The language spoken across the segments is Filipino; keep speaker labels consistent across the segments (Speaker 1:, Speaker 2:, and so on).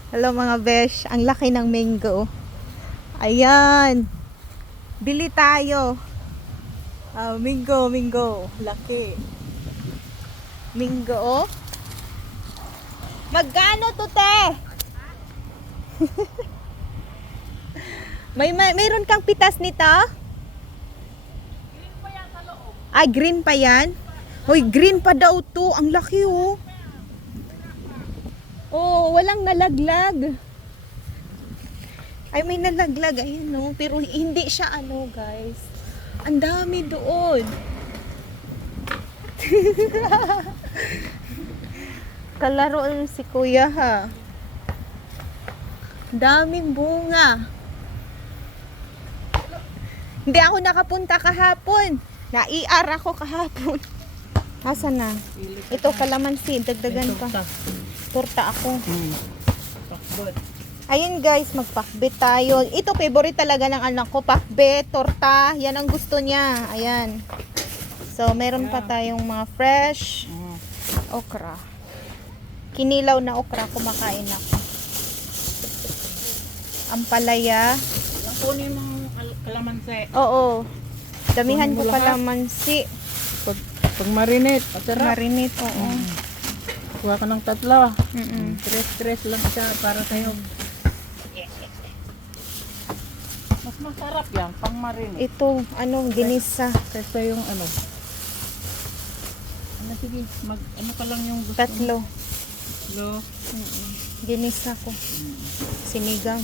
Speaker 1: Hello mga besh, ang laki ng mango. Ayan. Bili tayo. Mango. Laki. Mango, oh. Magkano to, te? Mayroon kang pitas nito?
Speaker 2: Green pa yan sa loob.
Speaker 1: Ay, green pa yan? Hoy, green pa daw to. Ang laki, oh. Oh, walang nalaglag. Ay, may nalaglag. Ayun, no. Pero hindi siya, ano, guys. Ang dami doon. Kalaro si kuya, ha. Daming bunga. Hindi ako nakapunta kahapon. Na-IR ako kahapon. Asan na? Ito, kalamansi. Dagdagan pa. Torta ako.
Speaker 2: Pakbot.
Speaker 1: Ayun guys, magpakbet tayo. Ito, favorite talaga ng anak ko. Pakbet, torta. Yan ang gusto niya. Ayan. So, meron pa tayong mga fresh okra. Kinilaw na okra, kumakain ako. Ampalaya.
Speaker 2: Ang kunin mong kalamansi.
Speaker 1: Oo. Damihan
Speaker 2: Kunin mo
Speaker 1: ko
Speaker 2: lahat?
Speaker 1: kalamansi.
Speaker 2: Pag marinate. Masarap.
Speaker 1: Marinate, oo.
Speaker 2: Kuha ka ng tatlo.
Speaker 1: Mm-mm.
Speaker 2: Tres lang siya para sa'yo. Mas masarap yan, pang marinate.
Speaker 1: Ito, ginisa.
Speaker 2: Kaysa yung ano. Sige, ano ka lang yung gusto.
Speaker 1: Tatlo.
Speaker 2: Lo.
Speaker 1: Ginisa ko. Sinigang.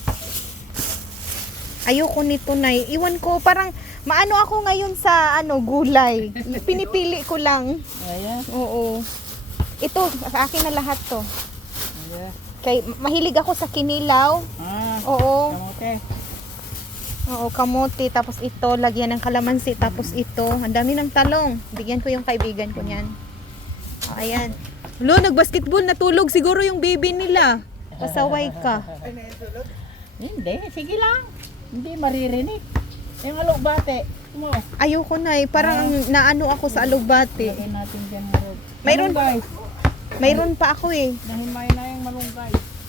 Speaker 1: Ayoko nito na. Iwan ko, parang maano ako ngayon sa gulay. Pinipili ko lang.
Speaker 2: Ayan.
Speaker 1: Oo. Ito, sa akin na lahat to.
Speaker 2: Ayan.
Speaker 1: Kay mahilig ako sa kinilaw. Oo.
Speaker 2: Kamote.
Speaker 1: Oo, kamote. Tapos ito, lagyan ng kalamansi. Tapos ito, ang dami ng talong. Bigyan ko yung kaibigan ko niyan. O, ayan. Lo, nagbasketball, natulog siguro yung baby nila. Pasaway ka.
Speaker 2: Hindi, sige lang. Hindi maririnig. Yung alubate. Mo.
Speaker 1: Ayoko na eh. Parang naano ako sa alugbati.
Speaker 2: Lagyan natin dyan ng
Speaker 1: Mayroon-
Speaker 2: malunggay.
Speaker 1: Mayroon pa ako eh.
Speaker 2: Nahimay na yung malunggay.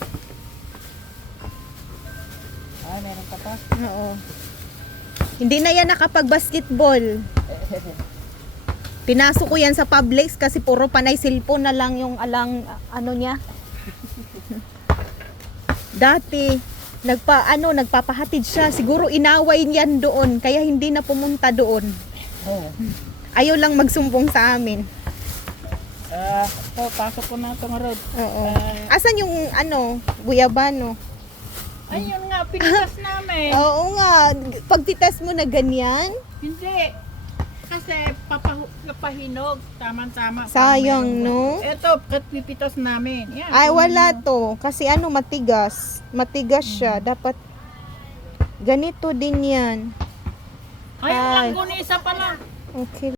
Speaker 2: Ay, meron ka pa.
Speaker 1: Oo. Hindi na yan nakapag-basketball. Pinasok ko yan sa Publix kasi puro panay cellphone na lang yung niya. Dati, nagpapahatid siya. Siguro inaway niyan doon, kaya hindi na pumunta doon.
Speaker 2: Oo.
Speaker 1: Ayaw lang magsumbong sa amin.
Speaker 2: Pasok ko na itong road.
Speaker 1: Oo. Asan yung guyabano?
Speaker 2: Ayun nga, pinitas namin.
Speaker 1: Oo nga, pagtitas mo na ganyan,
Speaker 2: Hindi. Kasi papahinog. Tama-tama.
Speaker 1: sayang no?
Speaker 2: Ito, pipitas namin. Yan.
Speaker 1: Ay, wala to. Kasi matigas. Matigas siya. Dapat ganito din yan.
Speaker 2: Ay,
Speaker 1: Ay.
Speaker 2: ang langgunisa pala.
Speaker 1: Okay.